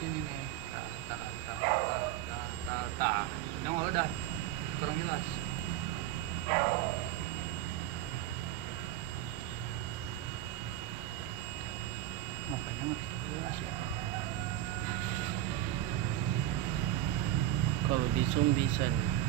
sini nih. Nongol udah kurang jelas. Makanya masih jelas ya. Kalau di zoom bisa nih.